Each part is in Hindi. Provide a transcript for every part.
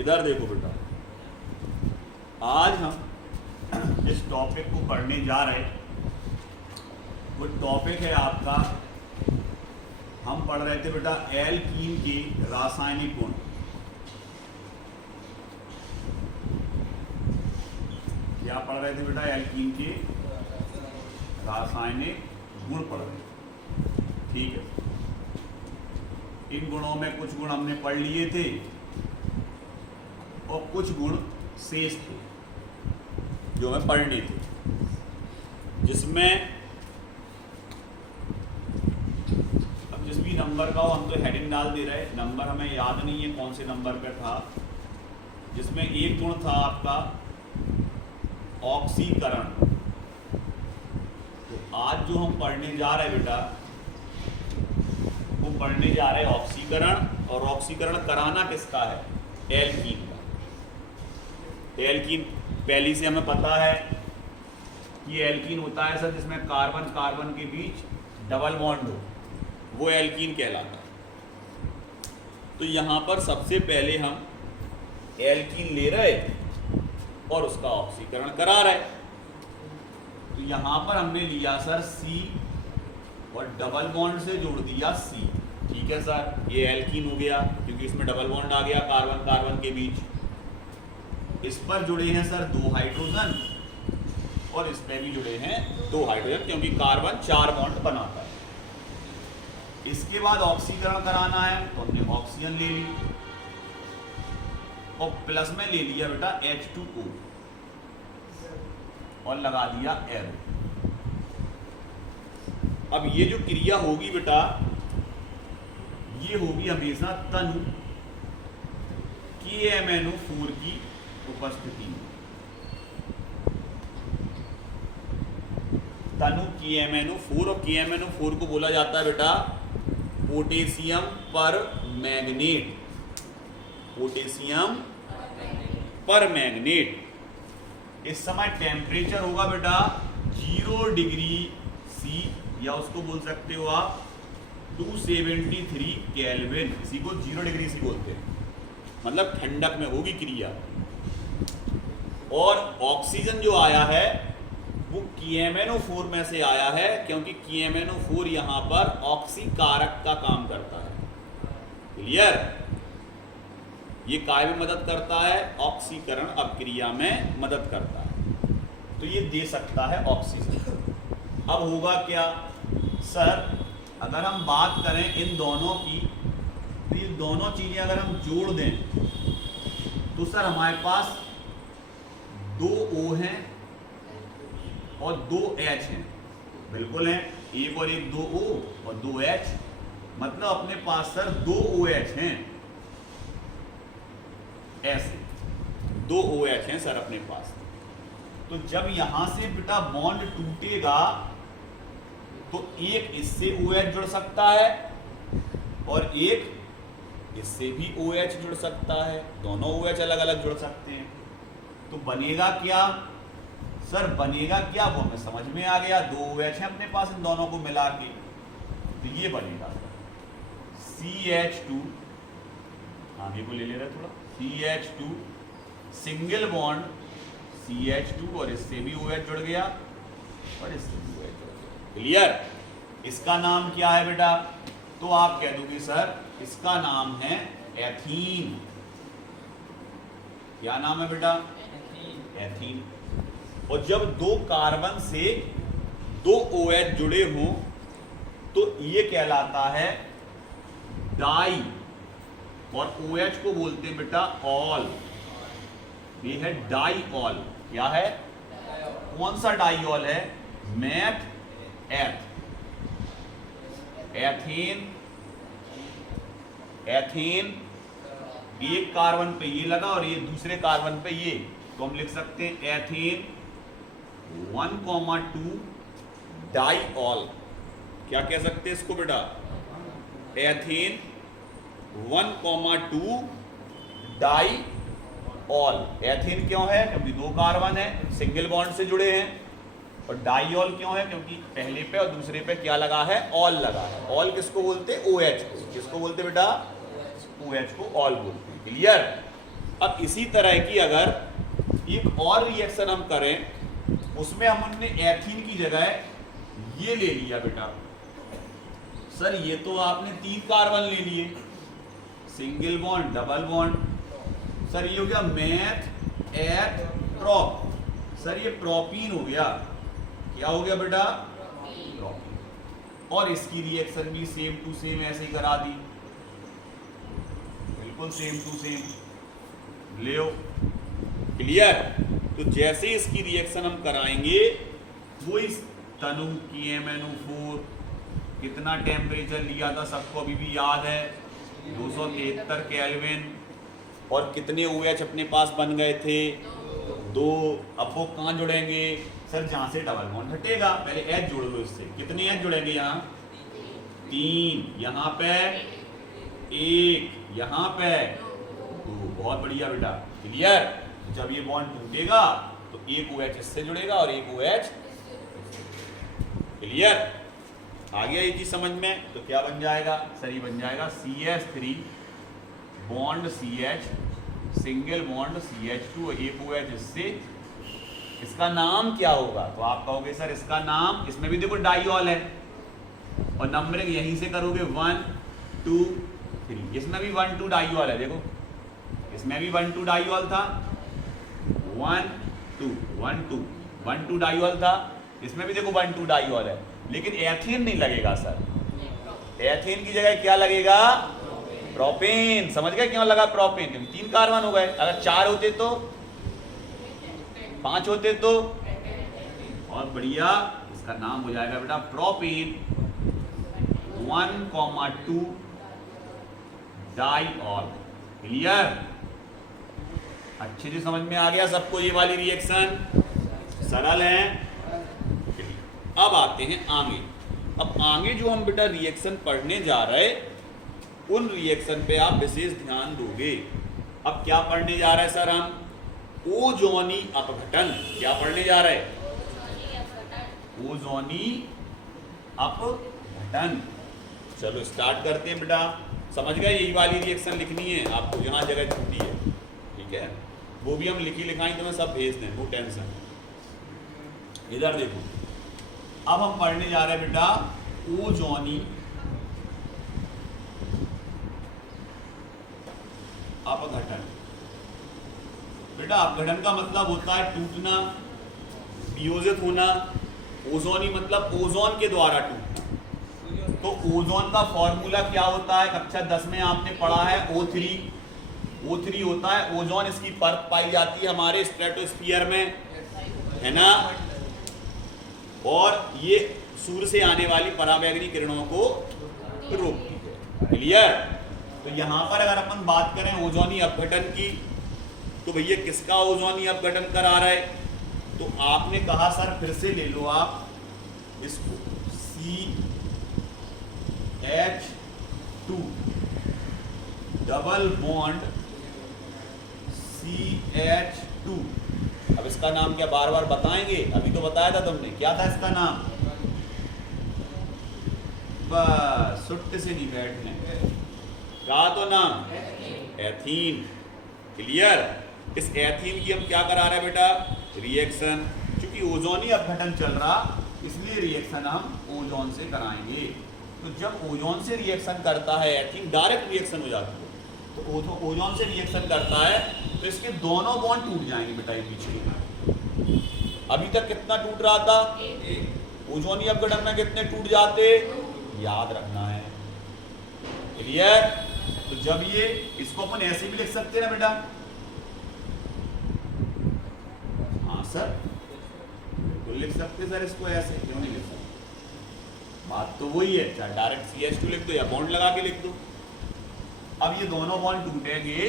इधर देखो बेटा, आज हम जिस टॉपिक को पढ़ने जा रहे वो टॉपिक है आपका, हम पढ़ रहे थे बेटा एल्कीन के रासायनिक गुण। क्या पढ़ रहे थे बेटा? एल्कीन के रासायनिक गुण पढ़ रहे थे, ठीक है। इन गुणों में कुछ गुण हमने पढ़ लिए थे और कुछ गुण शेष थे जो हमें पढ़ने थे, जिसमें अब जिस भी नंबर का हो हम तो हेडिंग डाल दे रहे, नंबर हमें याद नहीं है कौन से नंबर पे था। जिसमें एक गुण था आपका ऑक्सीकरण। तो आज जो हम पढ़ने जा रहे हैं बेटा, वो पढ़ने जा रहे हैं ऑक्सीकरण। और ऑक्सीकरण कराना किसका है? एल्कीन का। एल्कीन पहले से हमें पता है कि एल्कीन होता है सर जिसमें कार्बन कार्बन के बीच डबल बॉन्ड हो, वो एल्कीन कहलाता है। तो यहाँ पर सबसे पहले हम एल्कीन ले रहे और उसका ऑक्सीकरण करा रहे। तो यहाँ पर हमने लिया सर C और डबल बॉन्ड से जोड़ दिया C, ठीक है सर। ये एल्कीन हो गया क्योंकि इसमें डबल बॉन्ड आ गया कार्बन कार्बन के बीच। इस पर जुड़े हैं सर 2 हाइड्रोजन और इस पर भी जुड़े हैं 2 हाइड्रोजन क्योंकि कार्बन 4 बॉन्ड बनाता है। इसके बाद ऑक्सीकरण कराना है तो हमने ऑक्सीजन ले ली और प्लस में ले लिया बेटा H2O और लगा दिया एरो। अब ये जो क्रिया होगी बेटा, ये होगी हमेशा तनु KMnO4 की उपस्थिति में। तनु KMnO4, और KMnO4 को बोला जाता है बेटा पोटेशियम पर मैग्नेट। पोटेशियम पर मैग्नेट। इस समय टेम्परेचर होगा बेटा 0 डिग्री C, या उसको बोल सकते हो आप 273 केल्विन। इसी को 0 डिग्री C बोलते हैं, मतलब ठंडक में होगी क्रिया। और ऑक्सीजन जो आया है वो KMnO4 में से आया है क्योंकि KMnO4 यहाँ पर ऑक्सीकारक का काम करता है। क्लियर? ये काय में मदद करता है, ऑक्सीकरण अभिक्रिया में मदद करता है। तो ये दे सकता है ऑक्सीजन। अब होगा क्या सर, अगर हम बात करें इन दोनों की, तो ये दोनों चीजें अगर हम जोड़ दें तो सर हमारे पास 2 O हैं और 2 H हैं। बिल्कुल हैं, एक और एक 2 O और 2 H, मतलब अपने पास सर 2 OH हैं। ऐसे 2 OH हैं सर अपने पास। तो जब यहां से बेटा बॉन्ड टूटेगा तो एक इससे OH जुड़ सकता है और एक इससे भी OH जुड़ सकता है। दोनों OH अलग अलग जुड़ सकते हैं। तो बनेगा क्या सर? बनेगा क्या वो हमें समझ में आ गया। 2 OH हैं अपने पास, इन दोनों को मिला के तो ये बनेगा CH2, आगे को ले ले रहे थोड़ा, CH2 सिंगल बॉन्ड CH2 और इससे भी OH जुड़ गया और इससे भी OH जुड़ गया। क्लियर? इसका नाम क्या है बेटा? तो आप कह दोगे सर इसका नाम है एथीन। क्या नाम है बेटा? एथीन। और जब 2 कार्बन से 2 OH जुड़े हों तो ये कहलाता है डाई, और OH को बोलते हैं बेटा ऑल। ये है डाई ऑल। क्या है? कौन सा डाई ऑल है? मैथ एथ, एथेन। एथेन एक कार्बन पे ये लगा और ये दूसरे कार्बन पे ये, तो हम लिख सकते हैं एथेन 1,2 डाई ऑल। क्या कह सकते हैं इसको बेटा? Ethane 1,2 die all. एथेन क्यों है? क्योंकि 2 कार्बन है, सिंगल बॉन्ड से जुड़े हैं। और डाईऑल क्यों है? क्योंकि पहले पे और दूसरे पे क्या लगा है? ऑल लगा है। ऑल किसको बोलते हैं? OH को। किसको बोलते बेटा? OH को ऑल बोलते हैं। क्लियर? अब इसी तरह की अगर एक और रिएक्शन हम करें, उसमें हमने एथीन की जगह ये ले लिया बेटा। सर ये तो आपने 3 कार्बन ले लिए, single bond double bond. Sir ये हो गया मेथ एथ प्रोप। सर ये प्रोपीन हो गया। क्या हो गया बेटा? प्रोपीन। और इसकी रिएक्शन भी सेम टू सेम ऐसे ही करा दी, बिल्कुल सेम टू सेम। ले क्लियर? तो जैसे इसकी रिएक्शन हम कराएंगे, वो इस तनु की MnO4 कितना टेम्परेचर लिया था सबको अभी भी याद है, 273 केल्विन। और कितने OH अपने पास बन गए थे? 2। अब वो कहाँ जुड़ेंगे? सर जहाँ से डबल बॉन्ड हटेगा, पहले H जोड़ लो इससे। कितने H जुड़ेंगे यहाँ? 3, यहाँ पे 1, यहाँ पे 2। बहुत बढ़िया बेटा, क्लियर? जब ये बॉन्ड टूटेगा तो एक OH इससे जुड़ेगा और एक OH। क्लियर? आ गया ये चीज समझ में? तो क्या बन जाएगा? सर ये बन जाएगा CH3 bond CH, single bond CH2, एक OH इससे। इसका नाम क्या होगा? तो आप कहोगे सर इसका नाम, इसमें भी देखो डाइऑल है और नंबरिंग यहीं से करोगे 1 2 3। इसमें भी 1 2 डाइऑल है, देखो इसमें भी 1 2 डाइऑल था, 1 2 1 2 1 2 डाइऑल था। इसमें भी देखो 1 2 डाइऑल है, लेकिन एथेन नहीं लगेगा सर। एथेन की जगह क्या लगेगा? प्रोपेन। समझ गए क्यों लगा प्रोपेन? क्योंकि 3 कार्बन हो गए। अगर 4 होते तो, 5 होते तो। बहुत बढ़िया, इसका नाम हो जाएगा बेटा प्रोपेन 1,2 डाइऑल। क्लियर? अच्छे से समझ में आ गया सबको? ये वाली रिएक्शन सरल है। अब आते हैं आगे। अब आगे जो हम बेटा रिएक्शन पढ़ने जा रहे, उन रिएक्शन पे आप विशेष ध्यान दोगे। अब क्या पढ़ने जा रहे हैं सर हम? ओजोनी अपघटन। क्या पढ़ने जा रहे हैं? ओजोनी अपघटन। चलो स्टार्ट करते हैं बेटा। समझ गए? यही वाली रिएक्शन लिखनी है आपको, जहां जगह छूटी है। ठीक है, वो भी हम लिखी लिखाई तो मैं सब भेज दें, वो टेंशन। इधर देखो, अब हम पढ़ने जा रहे हैं बेटा ओजोनी अपघटन। बेटा अपघटन का मतलब होता है टूटना, वियोजित होना। ओजोनी मतलब ओजोन के द्वारा टूटना। तो ओजोन का फॉर्मूला क्या होता है? कक्षा 10 में आपने पढ़ा है O3। O3 होता है ओजोन, इसकी परत पाई जाती है हमारे स्ट्रेटोस्फीयर में, है ना? और ये सूर्य से आने वाली पराबैंगनी किरणों को रोकती है। क्लियर? तो यहां पर अगर अपन बात करें ओजोनी अपघटन की, तो भैया किसका ओजोनी अपघटन करा रहा है? तो आपने कहा सर फिर से ले लो आप इसको, CH2 डबल बॉन्ड CH2। अब इसका नाम क्या बार बार बताएंगे? अभी तो बताया था तुमने, क्या था इसका नाम? बस सुट्ट से नहीं बैठने, कहा तो नाम एथीन। क्लियर? इस एथीन की हम क्या करा रहे हैं बेटा? रिएक्शन। क्योंकि ओजोनी अपघटन चल रहा, इसलिए रिएक्शन हम ओजोन से कराएंगे। तो जब ओजोन से रिएक्शन करता है एथीन, डायरेक्ट रिएक्शन हो जाती है। तो ओजोन से रिएक्शन करता है तो इसके दोनों बॉन्ड टूट जाएंगे बेटा, ये पीछे। अभी तक कितना टूट रहा था? ओजोनी अपघटन में कितने टूट जाते? याद रखना है। क्लियर? तो जब ये, इसको अपन ऐसे भी लिख सकते हैं ना बेटा? हाँ सर, तो लिख सकते सर इसको ऐसे, क्यों नहीं लिख सकते? बात तो वही है, चाहे डायरेक्ट CH2 लिख दो या बॉन्ड लगा के लिख दो। अब ये दोनों बॉन्ड टूटेंगे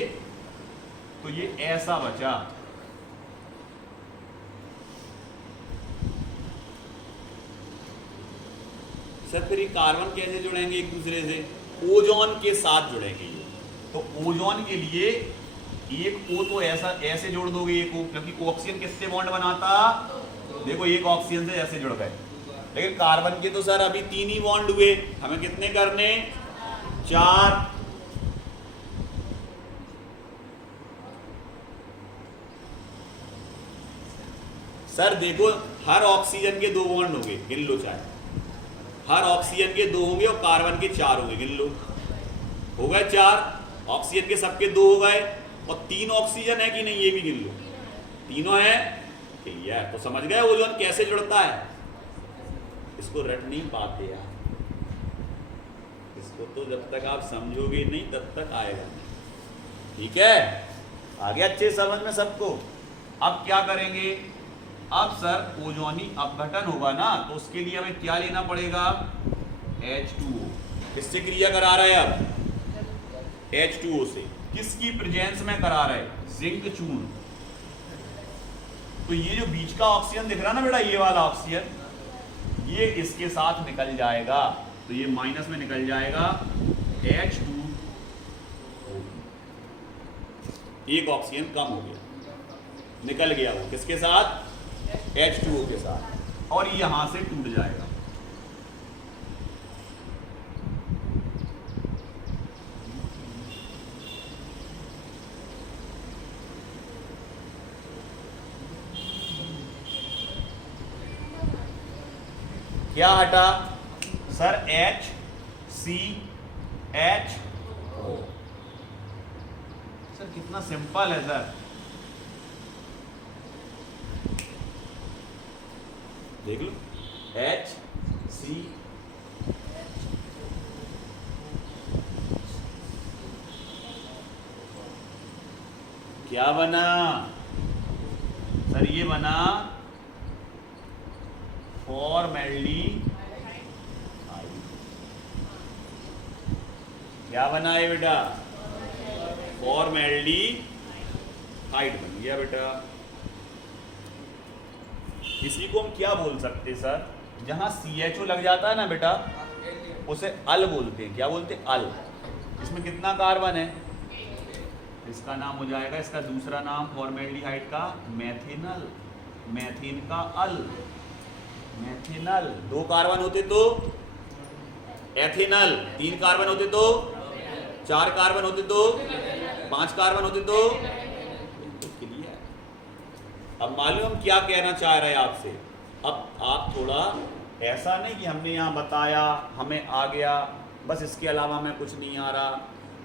तो ये ऐसा बचा। सर फिर ये कार्बन कैसे जुड़ेंगे एक दूसरे से? ओजोन के साथ जुड़ेंगे ये। तो ओजोन के लिए एक O तो ऐसे जोड़ दोगे एक O, क्योंकि ऑक्सीजन किससे बॉन्ड बनाता? देखो एक ऑक्सीजन से ऐसे जुड़ गए। लेकिन कार्बन के तो सर अभी 3 ही बॉन्ड हुए, हमें कितने करने? 4। सर देखो, हर ऑक्सीजन के 2 बॉन्ड होंगे, गिन लो चाहे। हर ऑक्सीजन के 2 होंगे और कार्बन के 4 होंगे, गिन लो। हो गए 4। ऑक्सीजन के सबके 2 हो गए, और 3 ऑक्सीजन है कि नहीं, ये भी गिन लो। तीनों है, ठीक है। तो समझ गए ओजोन कैसे जुड़ता है। इसको रट नहीं पाते यार, इसको तो जब तक आप समझोगे नहीं तब तक आएगा नहीं। ठीक है, आगे अच्छे समझ में सबको। अब क्या करेंगे, अब सर ओजोनी अपघटन होगा ना, तो उसके लिए हमें क्या लेना पड़ेगा, H2O। किससे क्रिया करा रहे हैं अब, H2O से। किसकी प्रेजेंस में करा रहे, जिंक चूर्ण। तो ये जो बीच का ऑक्सीजन दिख रहा ना बेटा, ये वाला ऑक्सीजन, ये इसके साथ निकल जाएगा, तो ये माइनस में निकल जाएगा, H2O। एक ऑक्सीजन कम हो गया, निकल गया वो किसके साथ, H2O के साथ, और यहां से टूट जाएगा। क्या हटा सर, HCHO। सर कितना सिंपल है सर, देख लो, HC क्या बना सर, ये बना फॉर्मेल्डिहाइड। क्या बना है बेटा, फॉर्मेल्डिहाइड बन गया बेटा। इसी को हम क्या बोल सकते सर, जहां CHO लग जाता है ना बेटा, उसे अल बोलते हैं। क्या बोलते हैं, अल। इसमें कितना कार्बन है, इसका नाम हो जाएगा, इसका दूसरा नाम फॉर्मेल्डिहाइड का मेथिनल, मेथिन का अल, मेथिनल। 2 कार्बन होते तो एथिनल, 3 कार्बन होते तो, 4 कार्बन होते तो, 5 कार्बन होते तो। अब मालूम हम क्या कहना चाह रहे हैं आपसे। अब आप थोड़ा ऐसा नहीं कि हमने यहाँ बताया हमें आ गया, बस इसके अलावा हमें कुछ नहीं आ रहा,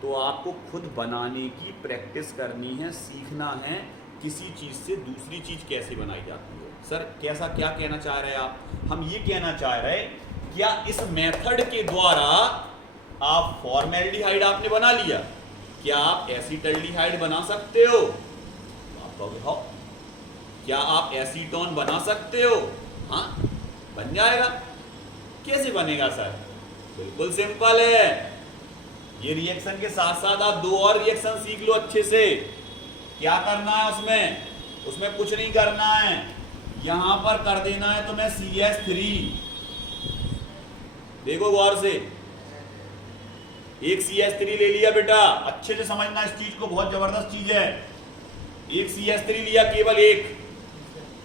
तो आपको खुद बनाने की प्रैक्टिस करनी है, सीखना है किसी चीज़ से दूसरी चीज़ कैसे बनाई जाती है। सर कैसा, क्या कहना चाह रहे हैं आप, हम ये कहना चाह रहे हैं, क्या इस मेथड के द्वारा आप फॉर्मेल्डिहाइड आपने बना लिया, क्या आप एसीटल्डिहाइड बना सकते हो, आप कहोगे हाँ। क्या आप एसीटोन बना सकते हो, हाँ बन जाएगा। कैसे बनेगा सर, बिल्कुल सिंपल है। ये रिएक्शन के साथ साथ आप 2 और रिएक्शन सीख लो अच्छे से। क्या करना है उसमें, उसमें कुछ नहीं करना है, यहां पर कर देना है तुम्हें CH3। देखो गौर से, एक CH3 ले लिया बेटा, अच्छे से समझना इस चीज को, बहुत जबरदस्त चीज है। एक CH3 लिया, केवल एक,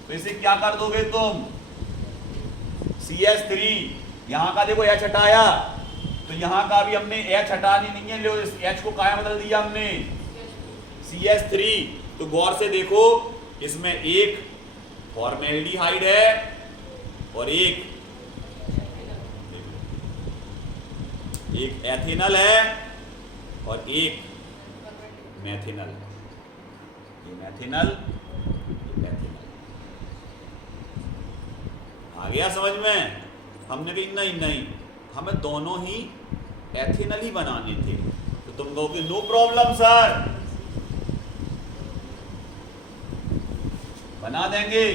तो इसे क्या कर दोगे तुम, CH3, यहां का देखो H हटाया, तो यहां का भी हमने H हटानी नहीं है, लो इस H को क्या बदल दिया हमने, CH3। तो गौर से देखो, इसमें एक फॉर्मेल्डिहाइड है और एक एथिनल है और एक मेथिनल है। ये मेथिनल, ये एथिनल। आ गया समझ में। हमने भी नहीं, हमें दोनों ही एथिनल ही बनाने थे, तो तुम कहोगे नो प्रॉब्लम सर, बना देंगे।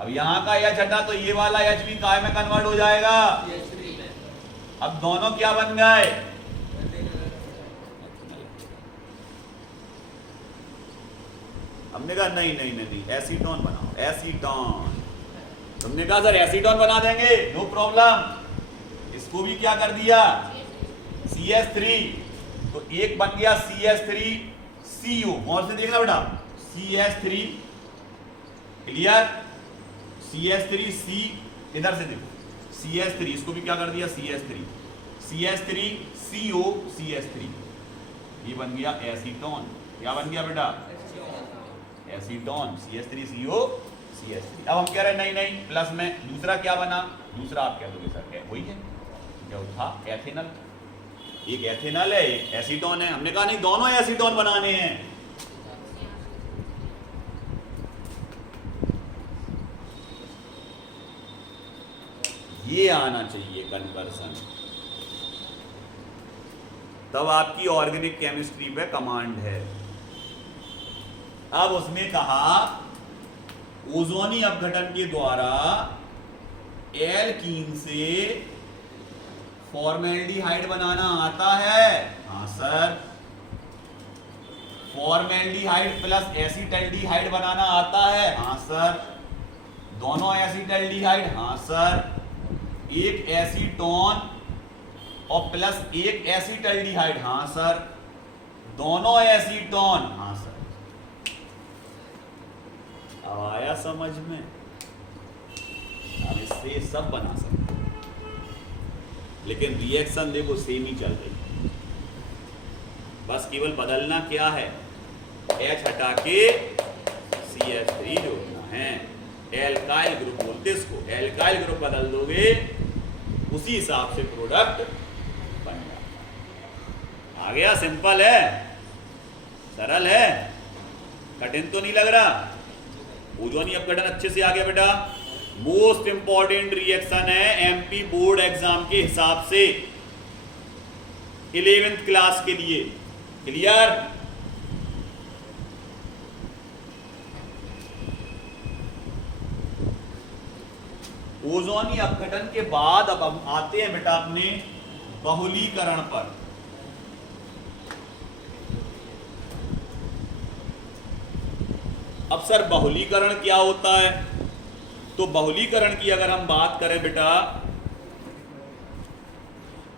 अब यहां का H हटा तो ये वाला H भी काय में कन्वर्ट हो जाएगा। अब दोनों क्या बन गए, हमने कहा नहीं, एसीटोन बनाओ, एसीटोन। तुमने कहा सर एसीटोन बना देंगे, नो प्रॉब्लम। इसको भी क्या कर दिया, CH3, तो एक बन गया CH3CO। और से देखना बेटा, CH3 क्लियर, CH3C, इधर से देखो CH3, इसको भी क्या कर दिया CH3CO, CH3, ये बन गया एसीटोन। क्या बन गया बेटा, एसीटोन CH3CO CH3। अब हम कह रहे हैं नहीं नहीं प्लस में दूसरा क्या बना, दूसरा आप कह दोगे सर वही है जो था एथेनल, एक एथेनल है एक एसीटोन है। हमने कहा नहीं दोनों एसीटोन बनाने हैं। ये आना चाहिए कन्वर्सन, तब आपकी ऑर्गेनिक केमिस्ट्री पे कमांड है। अब उसने कहा ओजोनी अपघटन के द्वारा एल्कीन से फॉर्मेल्डिहाइड बनाना आता है। हाँ सर। फॉर्मेल्डिहाइड प्लस एसिटल्डिहाइड बनाना आता है। हाँ सर। दोनों एसिटल्डिहाइड। हाँ सर। एक एसीटोन और प्लस एक एसिटल्डिहाइड। हाँ सर। दोनों एसीटोन। हाँ सर। अब आया समझ में? हम इससे सब बना सकते हैं, लेकिन रिएक्शन देखो सेम ही चल रही है, बस केवल बदलना क्या है, H हटा के CH3 जोड़ना है। एल्काइल ग्रुप बोलते इसको, एल्काइल ग्रुप बदल दोगे उसी हिसाब से प्रोडक्ट बन जाता। आ गया? सिंपल है, सरल है, कठिन तो नहीं लग रहा। ओजोनी अपघटन अच्छे से आ गया बेटा। मोस्ट इंपॉर्टेंट रिएक्शन है एमपी बोर्ड एग्जाम के हिसाब से 11th क्लास के लिए। क्लियर? ओजोनी अपघटन के बाद अब हम आते हैं बेटा अपने बहुलीकरण पर। अब सर बहुलीकरण क्या होता है? तो बहुलीकरण की अगर हम बात करें बेटा,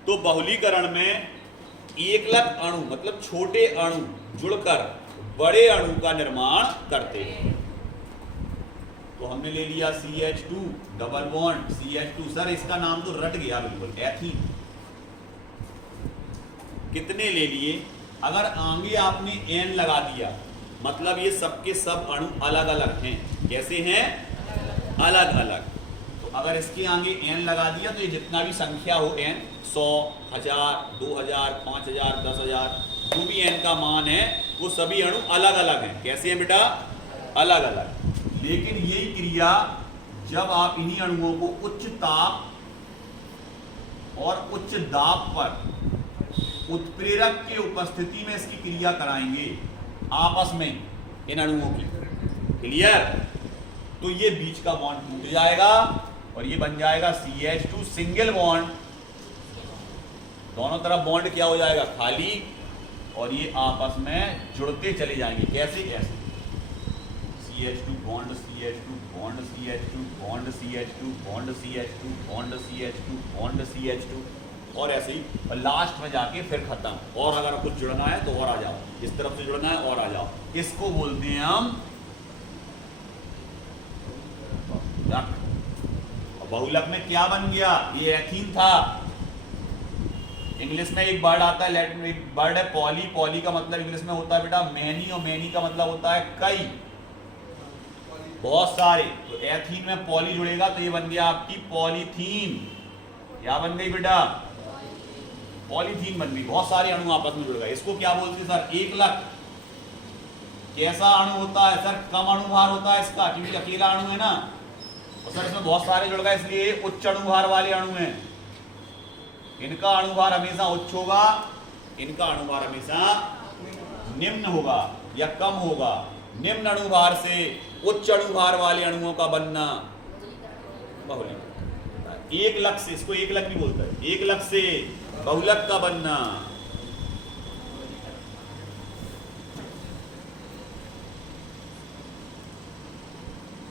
तो बहुलीकरण में एकलक अणु मतलब छोटे अणु जुड़कर बड़े अणु का निर्माण करते हैं। तो हमने ले लिया CH2 double bond CH2। Sir इसका नाम तो रट गया बिल्कुल, एथीन। कितने ले लिए? अगर आगे आपने N लगा दिया मतलब ये सबके सब अणु अलग अलग हैं। कैसे हैं? अलग अलग। तो अगर इसके आगे N लगा दिया तो ये जितना भी संख्या हो N 100, 1000, 2000, 5000, 10000 जो भी N का मान है वो सभी अणु अलग अलग हैं। कैसे हैं बेटा? अलग अलग। लेकिन यही क्रिया जब आप इन्हीं अणुओं को उच्च ताप और उच्च दाब पर उत्प्रेरक के उपस्थिति में इसकी क्रिया कराएंगे आपस में इन अणुओं की। क्लियर? तो ये बीच का बॉन्ड टूट जाएगा और ये बन जाएगा CH2 सिंगल बॉन्ड। दोनों तरफ बॉन्ड क्या हो जाएगा? खाली। और ये आपस में जुड़ते चले जाएंगे। कैसे? कैसे? CH2 bond CH2 bond CH2 bond CH2 bond CH2 bond CH2 bond CH2 और ऐसे ही, और लास्ट में जाके फिर खत्म। और अगर कुछ जुड़ना है तो और आ जाओ, इस तरफ से जुड़ना है और आ जाओ। इसको बोलते हैं हम बहुलक। और बहुलक में क्या बन गया? ये एथीन था। इंग्लिश में एक वर्ड आता है, लैटिन में एक वर्ड है पॉली। पॉली का मतलब इंग्लिश में होता है बेटा मैनी, और मैनी का मतलब होता है कई, बहुत सारे। तो एथीन में पॉली जुड़ेगा तो ये बन गया आपकी पॉलीथीन। क्या बन गई बेटा? पॉलीथीन बन गई। बहुत सारे अणु आपस में जुड़ गए। इसको क्या बोलते हैं सर? एकलक। कैसा अणु होता है सर? कम अणु भार होता है इसका, क्योंकि अकेला अणु है ना। और सर इसमें बहुत सारे जुड़ गए इसलिए उच्च अणु भार वाले अणु हैं। इनका अणु भार हमेशा उच्च होगा, इनका अणु भार हमेशा निम्न होगा या कम होगा। निम्न अणु भार से उच्च अणु भार वाले अणुओं का बनना बहुलक। एक लक से, इसको एक लक भी बोलता है, एक लक से बहुलक का बनना।